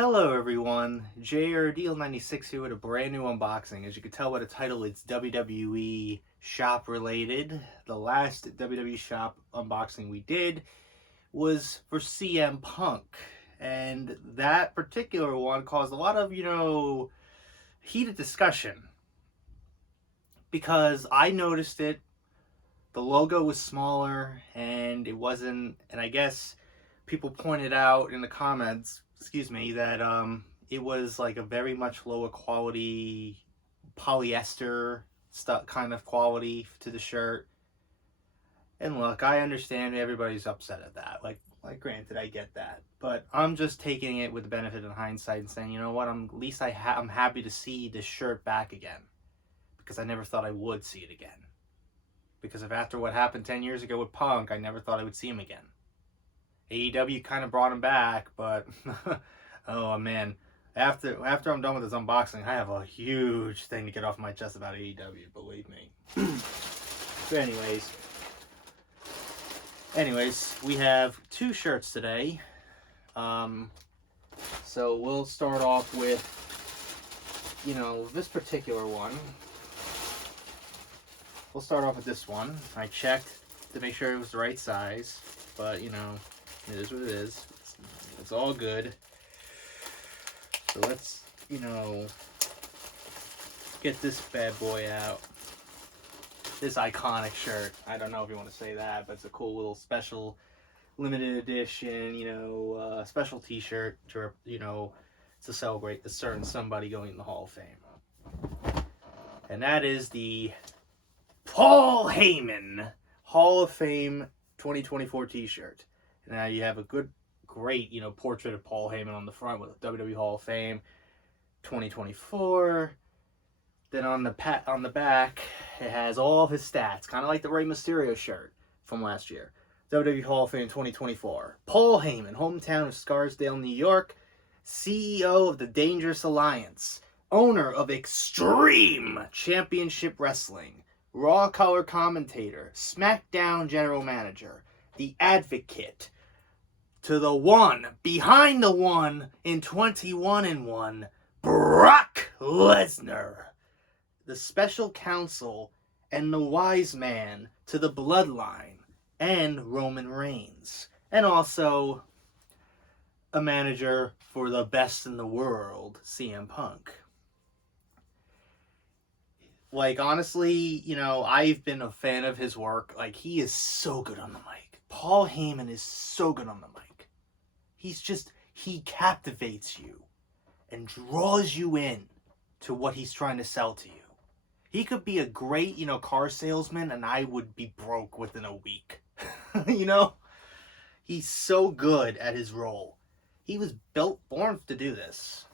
Hello everyone, JRDL96 here with a brand new unboxing. As you can tell by the title, it's WWE Shop related. The last WWE Shop unboxing we did was for CM Punk. And that particular one caused a lot of, heated discussion. Because I noticed it, the logo was smaller and it wasn't, and I guess people pointed out in the comments, that it was like a very much lower quality polyester stuff kind of quality to the shirt. And look, I understand everybody's upset at that. Like granted, I get that, but I'm just taking it with the benefit of hindsight and saying, you know what? At least I'm happy to see this shirt back again, because I never thought I would see it again. Because if after what happened 10 years ago with Punk, I never thought I would see him again. AEW kind of brought him back, but oh man, after I'm done with this unboxing, I have a huge thing to get off my chest about AEW, believe me. But anyways, we have two shirts today. So we'll start off with, this particular one. We'll start off with this one. I checked to make sure it was the right size, but it is what it is. It's all good. So let's, get this bad boy out. This iconic shirt. I don't know if you want to say that, but it's a cool little special limited edition, special t-shirt to, to celebrate a certain somebody going in the Hall of Fame. And that is the Paul Heyman Hall of Fame 2024 t-shirt. Now you have a great, portrait of Paul Heyman on the front with WWE Hall of Fame 2024. Then on the back, it has all of his stats, kind of like the Rey Mysterio shirt from last year. WWE Hall of Fame 2024. Paul Heyman, hometown of Scarsdale, New York, CEO of the Dangerous Alliance, owner of Extreme Championship Wrestling, Raw color commentator, SmackDown general manager, The Advocate, to the one, behind the one, in 21-1, Brock Lesnar, the special counsel and the wise man to the Bloodline and Roman Reigns, and also a manager for the best in the world, CM Punk. Like, honestly, I've been a fan of his work. Like, he is so good on the mic. Paul Heyman is so good on the mic. He captivates you and draws you in to what he's trying to sell to you. He could be a great, car salesman, and I would be broke within a week. He's so good at his role. He was born to do this.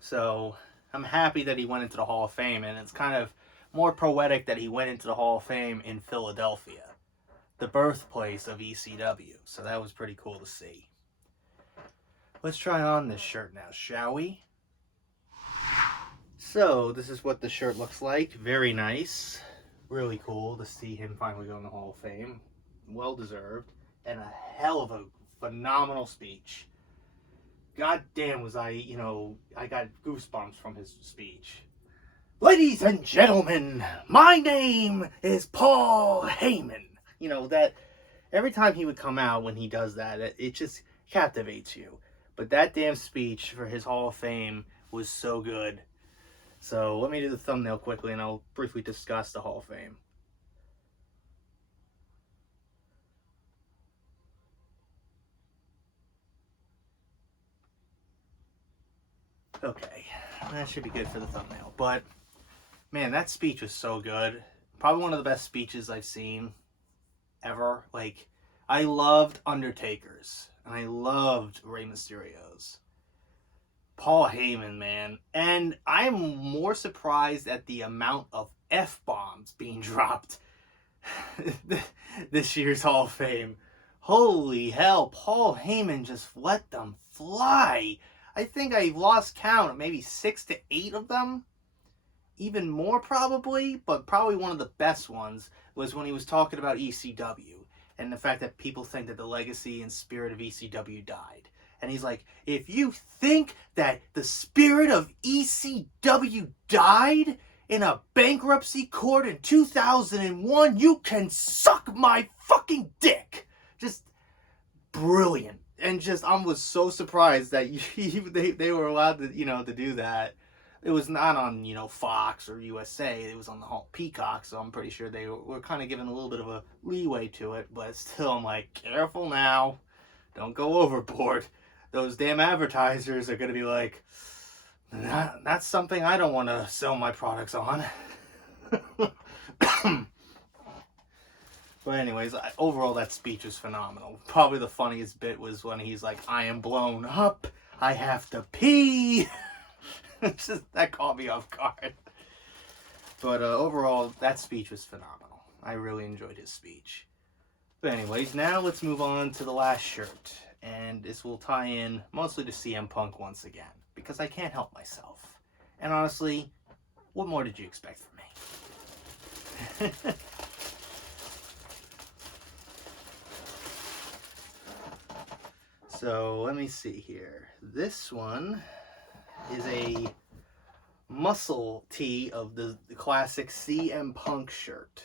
So I'm happy that he went into the Hall of Fame, and it's kind of more poetic that he went into the Hall of Fame in Philadelphia, the birthplace of ECW. So that was pretty cool to see. Let's try on this shirt now, shall we? So this is what the shirt looks like. Very nice. Really cool to see him finally go in the Hall of Fame. Well deserved. And a hell of a phenomenal speech. God damn was I got goosebumps from his speech. Ladies and gentlemen, my name is Paul Heyman. That every time he would come out when he does that, it just captivates you. But that damn speech for his Hall of Fame was so good. So let me do the thumbnail quickly and I'll briefly discuss the Hall of Fame. Okay, that should be good for the thumbnail. But, man, that speech was so good. Probably one of the best speeches I've seen ever. Like, I loved Undertaker's, and I loved Rey Mysterio's. Paul Heyman, man. And I'm more surprised at the amount of F-bombs being dropped this year's Hall of Fame. Holy hell, Paul Heyman just let them fly. I think I lost count, maybe 6 to 8 of them. Even more probably, but probably one of the best ones was when he was talking about ECW and the fact that people think that the legacy and spirit of ECW died. And he's like, if you think that the spirit of ECW died in a bankruptcy court in 2001, you can suck my fucking dick. Just brilliant. And just, I was so surprised that they were allowed to, to do that. It was not on, Fox or USA. It was on the whole Peacock, so I'm pretty sure they were kind of giving a little bit of a leeway to it. But still, I'm like, careful now. Don't go overboard. Those damn advertisers are going to be like, that's something I don't want to sell my products on. But anyways, overall that speech was phenomenal. Probably the funniest bit was when he's like, I am blown up. I have to pee. That caught me off guard. But overall, that speech was phenomenal. I really enjoyed his speech. But anyways, now let's move on to the last shirt. And this will tie in mostly to CM Punk once again. Because I can't help myself. And honestly, what more did you expect from me? So, let me see here. This one is a muscle tee of the classic CM Punk shirt.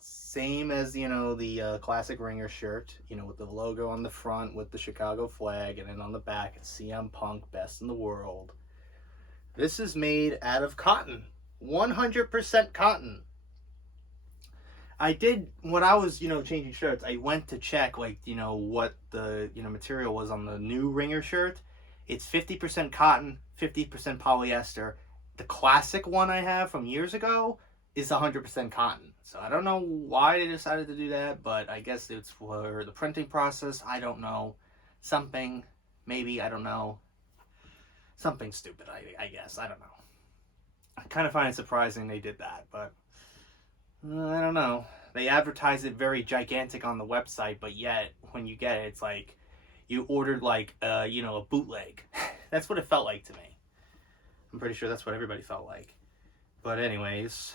Same as, the classic ringer shirt, with the logo on the front with the Chicago flag, and then on the back it's CM Punk, best in the world. This is made out of cotton. 100% cotton. I did, when I was, changing shirts, I went to check, what the, material was on the new ringer shirt. It's 50% cotton, 50% polyester. The classic one I have from years ago is 100% cotton. So I don't know why they decided to do that, but I guess it's for the printing process. I don't know. Something, maybe, I don't know. Something stupid, I guess. I don't know. I kind of find it surprising they did that, but I don't know. They advertise it very gigantic on the website, but yet when you get it, it's like you ordered a bootleg. That's what it felt like to me. I'm pretty sure that's what everybody felt like. But anyways,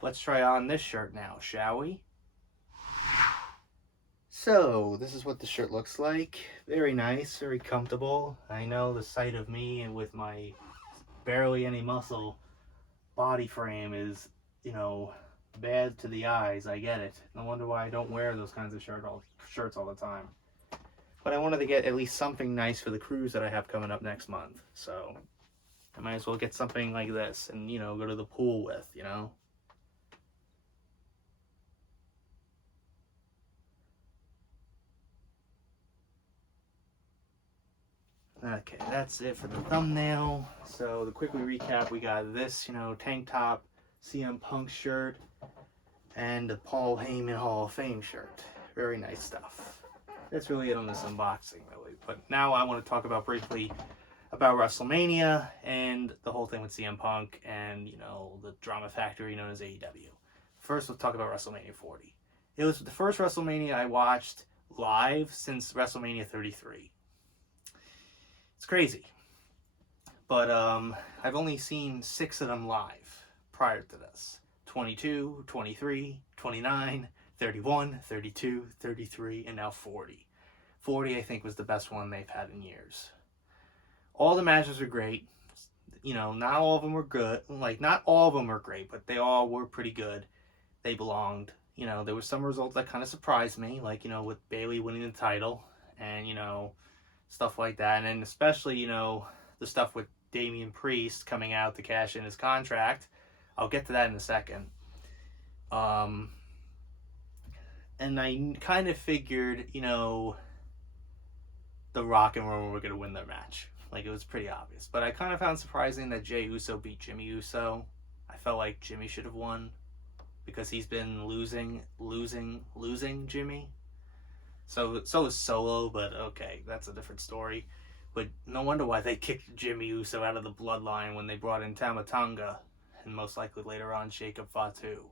let's try on this shirt now, shall we? So, this is what the shirt looks like. Very nice, very comfortable. I know the sight of me and with my barely any muscle body frame is, bad to the eyes. I get it. No wonder why I don't wear those kinds of shirts all the time. But I wanted to get at least something nice for the cruise that I have coming up next month. So I might as well get something like this and, go to the pool with, Okay, that's it for the thumbnail. So to quickly recap, we got this, tank top, CM Punk shirt, and the Paul Heyman Hall of Fame shirt. Very nice stuff. That's really it on this unboxing, really. But now I want to talk briefly about WrestleMania and the whole thing with CM Punk and, the drama factory known as AEW. First, let's talk about WrestleMania 40. It was the first WrestleMania I watched live since WrestleMania 33. It's crazy. But I've only seen 6 of them live prior to this. 22, 23, 29, 31, 32, 33, and now 40. 40, I think, was the best one they've had in years. All the matches were great. Not all of them were good. Not all of them were great, but they all were pretty good. They belonged. There were some results that kind of surprised me, with Bayley winning the title and, stuff like that. And then especially, the stuff with Damian Priest coming out to cash in his contract. I'll get to that in a second. And I kind of figured, The Rock and Roman were going to win their match. It was pretty obvious. But I kind of found surprising that Jey Uso beat Jimmy Uso. I felt like Jimmy should have won because he's been losing Jimmy. So is Solo, but okay, that's a different story. But no wonder why they kicked Jimmy Uso out of the bloodline when they brought in Tama Tonga, and most likely later on Jacob Fatu.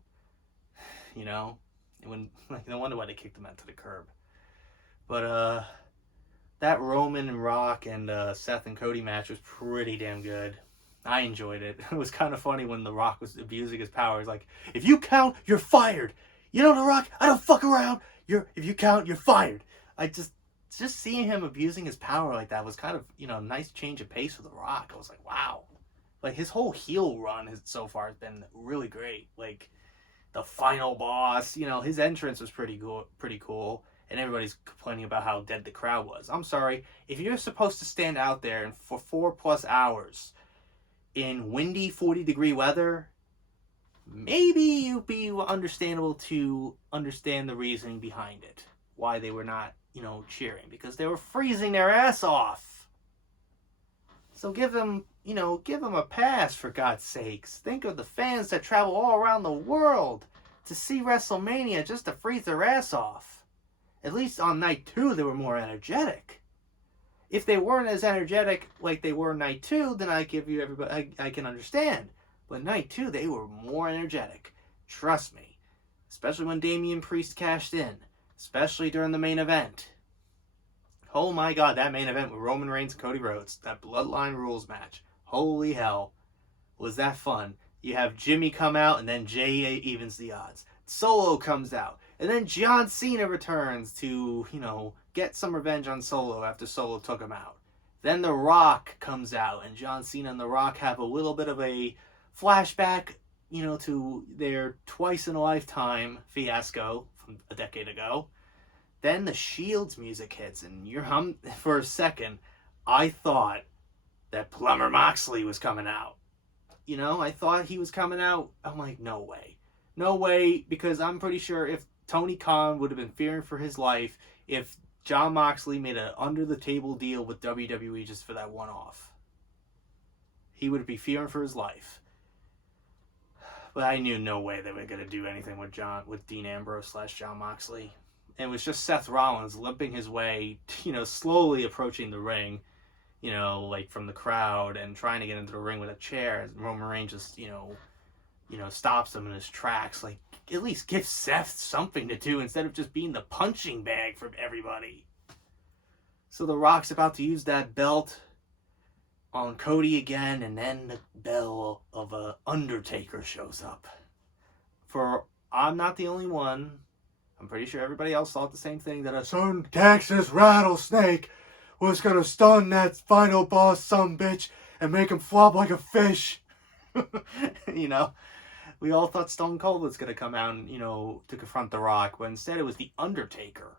No wonder why they kicked him out to the curb. But that Roman and Rock and Seth and Cody match was pretty damn good. I enjoyed it. It was kind of funny when The Rock was abusing his powers. Like, if you count, you're fired. The Rock, I don't fuck around. If you count, you're fired. just seeing him abusing his power like that was kind of, a nice change of pace for The Rock. I was like, wow. Like, his whole heel run so far has been really great. Like, the final boss, his entrance was pretty cool. And everybody's complaining about how dead the crowd was. I'm sorry, if you're supposed to stand out there for 4+ hours in windy 40-degree weather, maybe it'd be understandable to understand the reasoning behind it. Why they were not, cheering. Because they were freezing their ass off. So give them a pass, for God's sakes. Think of the fans that travel all around the world to see WrestleMania just to freeze their ass off. At least on night 2, they were more energetic. If they weren't as energetic like they were night 2, then I can understand. But night 2, they were more energetic. Trust me. Especially when Damian Priest cashed in. Especially during the main event. Oh my God, that main event with Roman Reigns and Cody Rhodes. That Bloodline Rules match. Holy hell. Was that fun. You have Jimmy come out and then Jay evens the odds. Solo comes out. And then John Cena returns to, get some revenge on Solo after Solo took him out. Then The Rock comes out, and John Cena and The Rock have a little bit of a flashback, to their twice-in-a-lifetime fiasco from a decade ago. Then the Shield's music hits, and for a second, I thought that Plumber Moxley was coming out. I thought he was coming out. I'm like, no way. No way, because I'm pretty sure if Tony Khan would have been fearing for his life if Jon Moxley made an under-the-table deal with WWE just for that one-off. He would be fearing for his life. But I knew no way they were going to do anything with Dean Ambrose / Jon Moxley. And it was just Seth Rollins limping his way, slowly approaching the ring, like from the crowd and trying to get into the ring with a chair. And Roman Reigns just, stops him in his tracks. Like, at least give Seth something to do instead of just being the punching bag for everybody. So The Rock's about to use that belt on Cody again, and then the bell of a Undertaker shows up. I'm not the only one. I'm pretty sure everybody else thought the same thing, that a certain Texas rattlesnake was gonna stun that final boss sumbitch and make him flop like a fish. We all thought Stone Cold was going to come out and, to confront The Rock, but instead it was The Undertaker.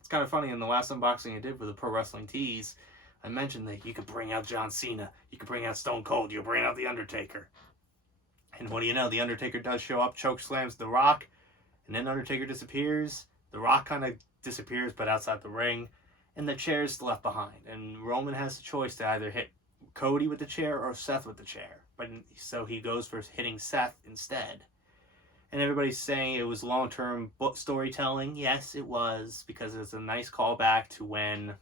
It's kind of funny, in the last unboxing I did for the Pro Wrestling Tees, I mentioned that you could bring out John Cena, you could bring out Stone Cold, you could bring out The Undertaker. And what do you know, The Undertaker does show up, choke slams The Rock, and then Undertaker disappears. The Rock kind of disappears, but outside the ring, and the chair is left behind. And Roman has the choice to either hit Cody with the chair or Seth with the chair. So he goes for hitting Seth instead. And everybody's saying it was long-term storytelling. Yes, it was, because it's a nice callback to when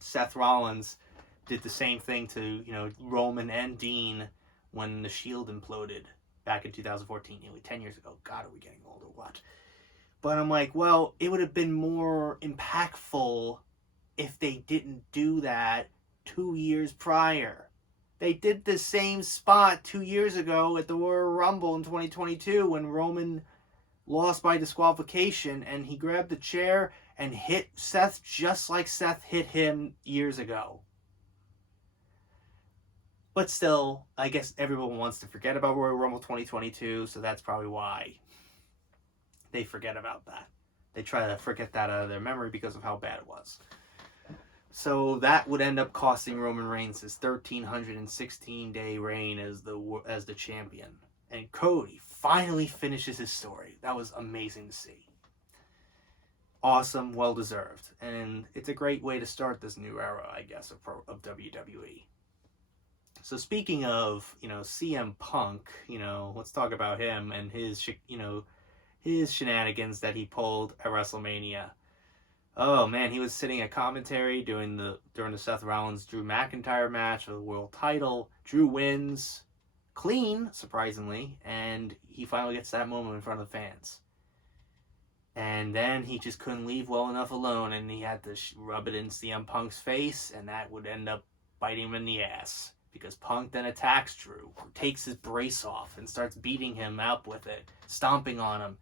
Seth Rollins did the same thing to, Roman and Dean when the Shield imploded back in 2014, nearly 10 years ago. God, are we getting old or what? But I'm like, well, it would have been more impactful if they didn't do that 2 years prior. They did the same spot 2 years ago at the Royal Rumble in 2022 when Roman lost by disqualification, and he grabbed the chair and hit Seth just like Seth hit him years ago. But still, I guess everyone wants to forget about Royal Rumble 2022, so that's probably why they forget about that. They try to forget that out of their memory because of how bad it was. So that would end up costing Roman Reigns his 1,316-day reign as the champion. And Cody finally finishes his story. That was amazing to see. Awesome, well-deserved. And it's a great way to start this new era, I guess, of WWE. So speaking of, CM Punk, let's talk about him and his shenanigans that he pulled at WrestleMania. Oh man, he was sitting at commentary during the Seth Rollins Drew McIntyre match for the world title. Drew wins clean, surprisingly, and he finally gets that moment in front of the fans. And then he just couldn't leave well enough alone, and he had to rub it in CM Punk's face, and that would end up biting him in the ass. Because Punk then attacks Drew, takes his brace off, and starts beating him up with it, stomping on him.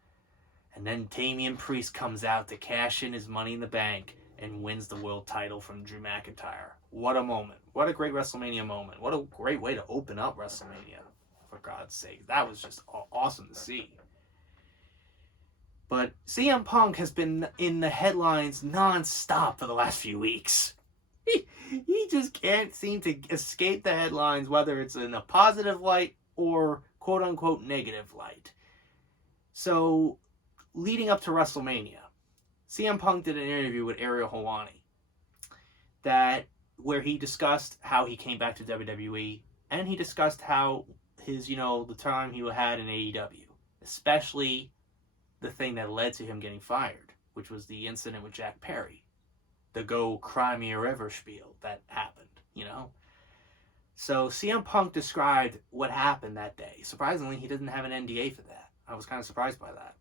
And then Damian Priest comes out to cash in his Money in the Bank and wins the world title from Drew McIntyre. What a moment. What a great WrestleMania moment. What a great way to open up WrestleMania, for God's sake. That was just awesome to see. But CM Punk has been in the headlines non-stop for the last few weeks. He just can't seem to escape the headlines, whether it's in a positive light or quote-unquote negative light. So, leading up to WrestleMania, CM Punk did an interview with Ariel Helwani where he discussed how he came back to WWE, and he discussed how his, the time he had in AEW, especially the thing that led to him getting fired, which was the incident with Jack Perry, the "Go Cry Me a River" spiel that happened, So CM Punk described what happened that day. Surprisingly, he didn't have an NDA for that. I was kind of surprised by that.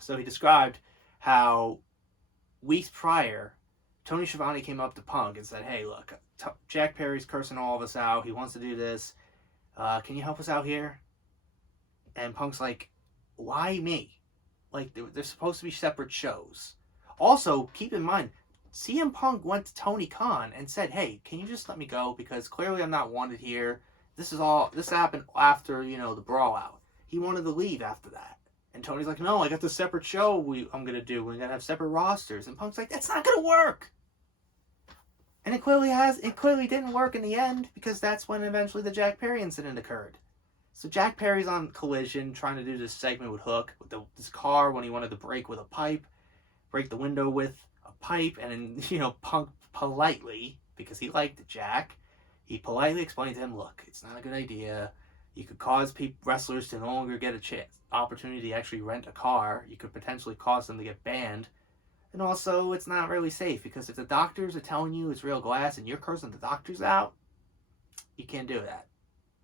So he described how weeks prior, Tony Schiavone came up to Punk and said, "Hey, look, Jack Perry's cursing all of us out. He wants to do this. Can you help us out here?" And Punk's like, "Why me? Like, they're supposed to be separate shows." Also, keep in mind, CM Punk went to Tony Khan and said, "Hey, can you just let me go? Because clearly I'm not wanted here. This happened after, the brawl out." He wanted to leave after that. And Tony's like, "No, I got this separate show I'm going to do. We're going to have separate rosters." And Punk's like, "That's not going to work." And it clearly didn't work in the end, because that's when eventually the Jack Perry incident occurred. So Jack Perry's on Collision trying to do this segment with Hook, with this car when he wanted to break the window with a pipe. And then, Punk politely, because he liked Jack, he politely explained to him, "Look, it's not a good idea. You could cause wrestlers to no longer get a opportunity to actually rent a car. You could potentially cause them to get banned. And also, it's not really safe, because if the doctors are telling you it's real glass and you're cursing the doctors out, you can't do that.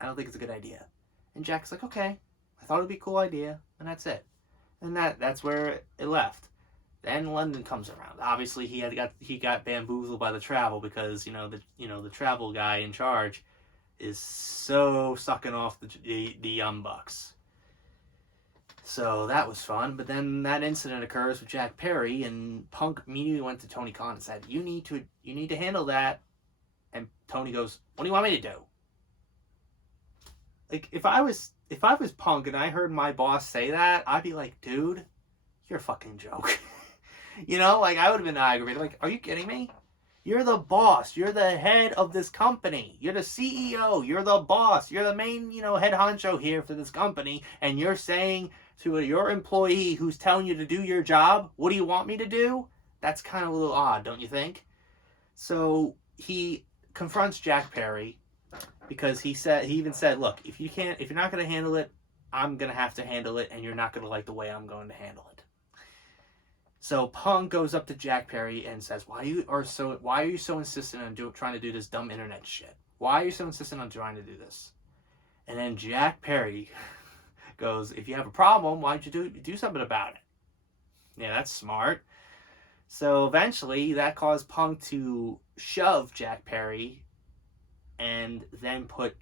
I don't think it's a good idea." And Jack's like, "Okay, I thought it'd be a cool idea," and that's it. And that's where it left. Then London comes around. Obviously, he got bamboozled by the travel, because the travel guy in charge is so sucking off the Young Bucks. So that was fun. But then that incident occurs with Jack Perry, and Punk immediately went to Tony Khan and said, "You need to handle that." And Tony goes, "What do you want me to do?" Like, if I was Punk and I heard my boss say that, I'd be like, "Dude, you're a fucking joke." Like, I would have been aggravated. Like, are you kidding me? You're the boss. You're the head of this company. You're the CEO. You're the boss. You're the main, head honcho here for this company. And you're saying to your employee who's telling you to do your job, "What do you want me to do?" That's kind of a little odd, don't you think? So he confronts Jack Perry, because he even said, "Look, if you're not going to handle it, I'm going to have to handle it, and you're not going to like the way I'm going to handle it." So Punk goes up to Jack Perry and says, why are you so insistent on trying to do this dumb internet shit? Why are you so insistent on trying to do this? And then Jack Perry goes, "If you have a problem, why don't you do something about it?" Yeah, that's smart. So eventually that caused Punk to shove Jack Perry, and then put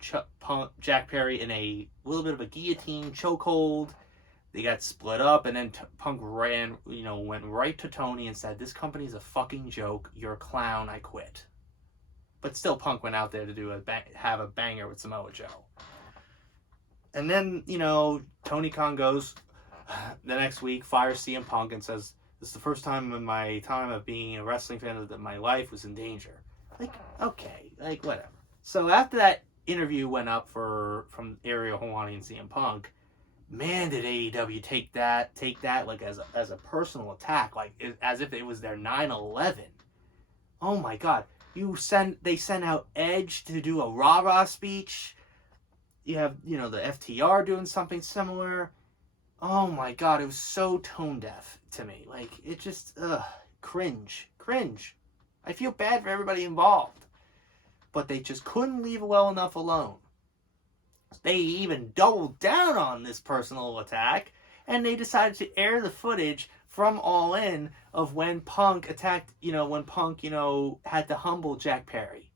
Jack Perry in a little bit of a guillotine chokehold. They got split up, and then Punk went right to Tony and said, "This company's a fucking joke. You're a clown. I quit." But still, Punk went out there to have a banger with Samoa Joe. And then, Tony Khan goes the next week, fires CM Punk, and says, "This is the first time in my time of being a wrestling fan that my life was in danger." Like, okay, like, whatever. So after that interview went up from Ariel Helwani and CM Punk, man, did AEW take that like as a personal attack, like as if it was their 9/11. Oh my God! They sent out Edge to do a rah-rah speech. You have the FTR doing something similar. Oh my God! It was so tone deaf to me. Like, it just cringe. I feel bad for everybody involved, but they just couldn't leave it well enough alone. They even doubled down on this personal attack, and they decided to air the footage from All In of when Punk attacked, when Punk, had to humble Jack Perry.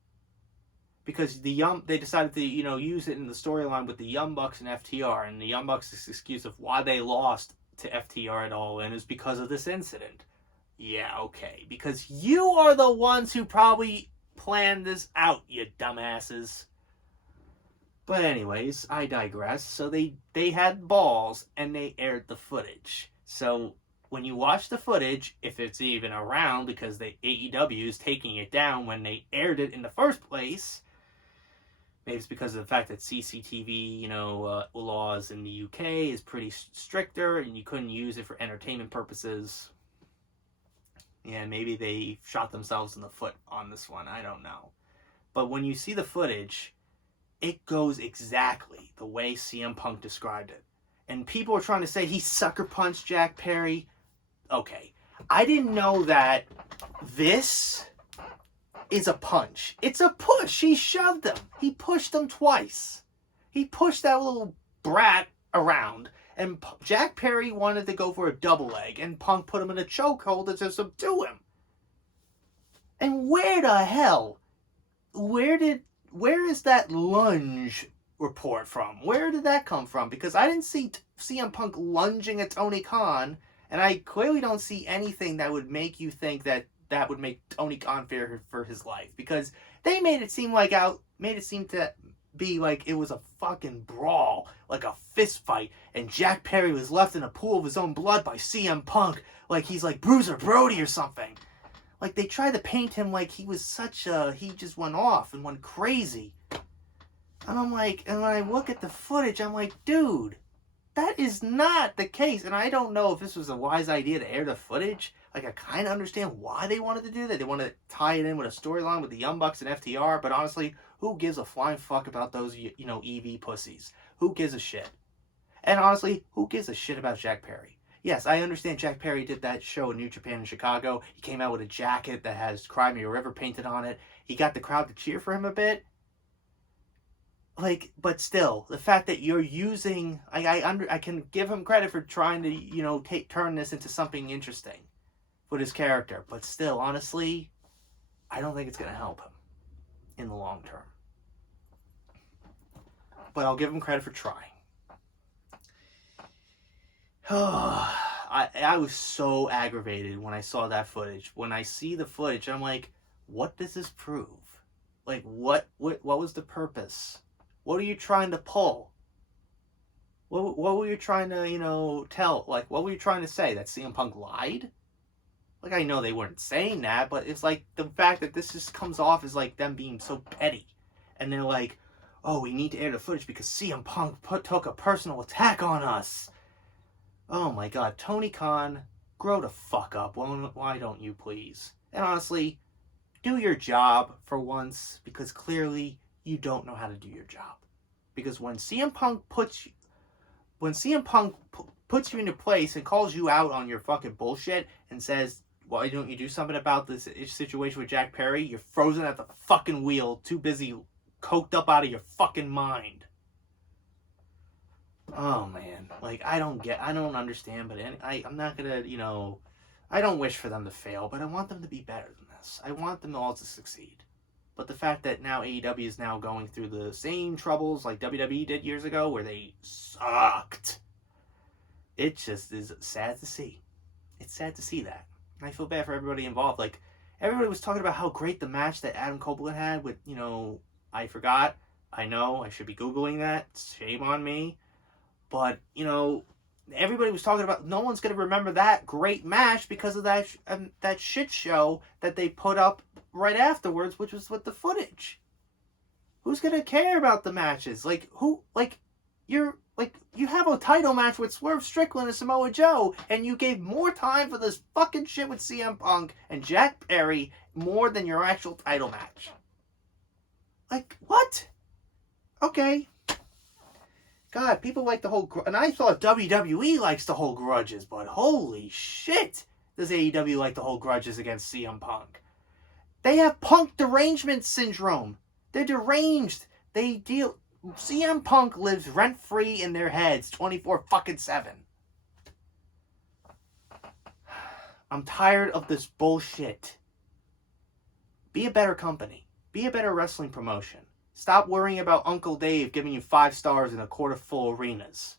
Because they decided to, use it in the storyline with the Young Bucks and FTR, and the Young Bucks' excuse of why they lost to FTR at All In is because of this incident. Yeah, okay. Because you are the ones who probably planned this out, you dumbasses. But anyways, I digress. So they had balls and they aired the footage. So when you watch the footage, if it's even around because the AEW is taking it down when they aired it in the first place, maybe it's because of the fact that CCTV, laws in the UK is pretty stricter and you couldn't use it for entertainment purposes. Yeah, maybe they shot themselves in the foot on this one. I don't know. But when you see the footage, it goes exactly the way CM Punk described it. And people are trying to say he sucker punched Jack Perry. Okay. I didn't know that this is a punch. It's a push. He shoved him. He pushed him twice. He pushed that little brat around. And Jack Perry wanted to go for a double leg. And Punk put him in a chokehold to subdue him. And where the hell? Where is that lunge report from? Where did that come from? Because I didn't see CM Punk lunging at Tony Khan, and I clearly don't see anything that would make you think that would make Tony Khan fear for his life. Because they made it seem to be like it was a fucking brawl, like a fist fight, and Jack Perry was left in a pool of his own blood by CM Punk, like he's like Bruiser Brody or something. Like, they tried to paint him like he was he just went off and went crazy. And I'm like, and when I look at the footage, I'm like, dude, that is not the case. And I don't know if this was a wise idea to air the footage. Like, I kind of understand why they wanted to do that. They wanted to tie it in with a storyline with the Young Bucks and FTR. But honestly, who gives a flying fuck about those, EV pussies? Who gives a shit? And honestly, who gives a shit about Jack Perry? Yes, I understand Jack Perry did that show in New Japan in Chicago. He came out with a jacket that has Cry Me a River painted on it. He got the crowd to cheer for him a bit. Like, but still, the fact that you're using... I can give him credit for trying to, turn this into something interesting with his character. But still, honestly, I don't think it's going to help him in the long term. But I'll give him credit for trying. I was so aggravated when I saw that footage. When I see the footage, I'm like, what does this prove? Like, what was the purpose? What are you trying to pull? What were you trying to, tell? Like, what were you trying to say? That CM Punk lied? Like, I know they weren't saying that, but it's like the fact that this just comes off as like them being so petty. And they're like, oh, we need to air the footage because CM Punk took a personal attack on us. Oh my god, Tony Khan, grow the fuck up. Why don't you please? And honestly, do your job for once, because clearly you don't know how to do your job. Because when CM Punk puts you into place and calls you out on your fucking bullshit and says, why don't you do something about this situation with Jack Perry? You're frozen at the fucking wheel, too busy coked up out of your fucking mind. Oh man, like I don't understand, but I'm not gonna, I don't wish for them to fail, but I want them to be better than this. I want them all to succeed. But the fact that now AEW is now going through the same troubles like WWE did years ago, where they sucked, it just is sad to see. It's sad to see that. And I feel bad for everybody involved. Like, everybody was talking about how great the match that Adam Copeland had with, I forgot. I know, I should be Googling that. Shame on me. But, everybody was talking about no one's going to remember that great match because of that shit show that they put up right afterwards, which was with the footage. Who's going to care about the matches? You have a title match with Swerve Strickland and Samoa Joe, and you gave more time for this fucking shit with CM Punk and Jack Perry more than your actual title match. Like, what? Okay. God, people like to hold... And I thought WWE likes to hold grudges, but holy shit does AEW like to hold grudges against CM Punk. They have Punk derangement syndrome. They're deranged. CM Punk lives rent-free in their heads 24-7. I'm tired of this bullshit. Be a better company. Be a better wrestling promotion. Stop worrying about Uncle Dave giving you 5 stars in a quarter-full arenas.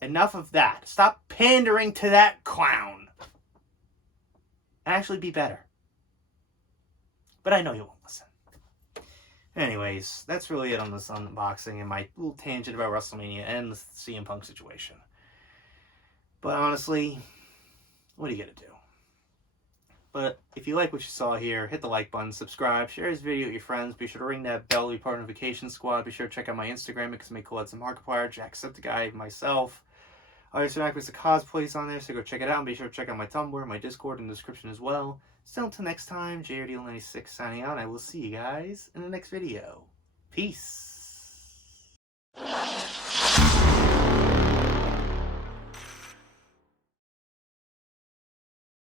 Enough of that. Stop pandering to that clown. and actually be better. But I know you won't listen. Anyways, that's really it on this unboxing and my little tangent about WrestleMania and the CM Punk situation. But honestly, what are you going to do? But if you like what you saw here, hit the like button, subscribe, share this video with your friends. Be sure to ring that bell to be part of the notification squad. Be sure to check out my Instagram because I make collabs and Markiplier, Jacksepticeye, myself. I also have the cosplays on there, so go check it out. And be sure to check out my Tumblr, my Discord in the description as well. So until next time, JRDL96 signing out. I will see you guys in the next video. Peace.